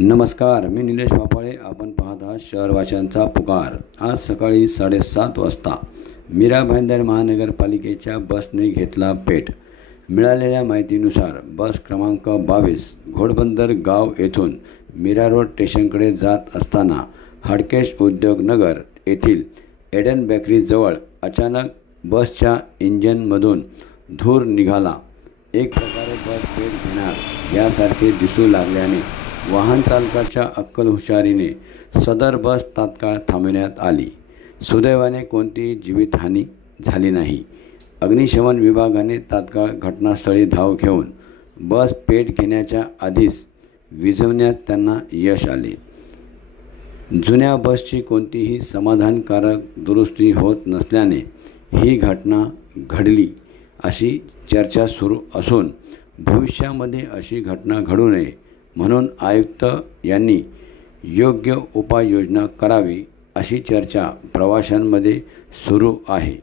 नमस्कार मी निलेश वापाळे आपण पाहत आहात शहरवाशांचा पुकार. आज सकाळी साडेसात वाजता मीरा भाईंदर महानगरपालिकेच्या बसने घेतला पेट. मिळालेल्या माहितीनुसार बस क्रमांक बावीस घोडबंदर गाव येथून मीरा रोड स्टेशनकडे जात असताना हडकेश उद्योगनगर येथील एडन बेकरीजवळ अचानक बसच्या इंजनमधून धूर निघाला. एक प्रकारे बस पेट घेणार यासारखे दिसू लागल्याने वाहन चालकाच्या अक्कल हुशारीने सदर बस तात्काळ थांबवण्यात आली. सुदैवाने कोणतीही जीवितहानी झाली नाही. अग्निशमन विभागाने तात्काळ घटनास्थळी धाव घेऊन बस पेट घेण्याच्या आधीच विझवण्यात त्यांना यश आले. जुन्या बसची कोणतीही समाधानकारक दुरुस्ती होत नसल्याने ही घटना घडली अशी चर्चा सुरू असून भविष्यामध्ये अशी घटना घडू नये म्हणून आयुक्त यांनी योग्य उपाययोजना करावी अशी चर्चा प्रवाशांमध्ये सुरू आहे.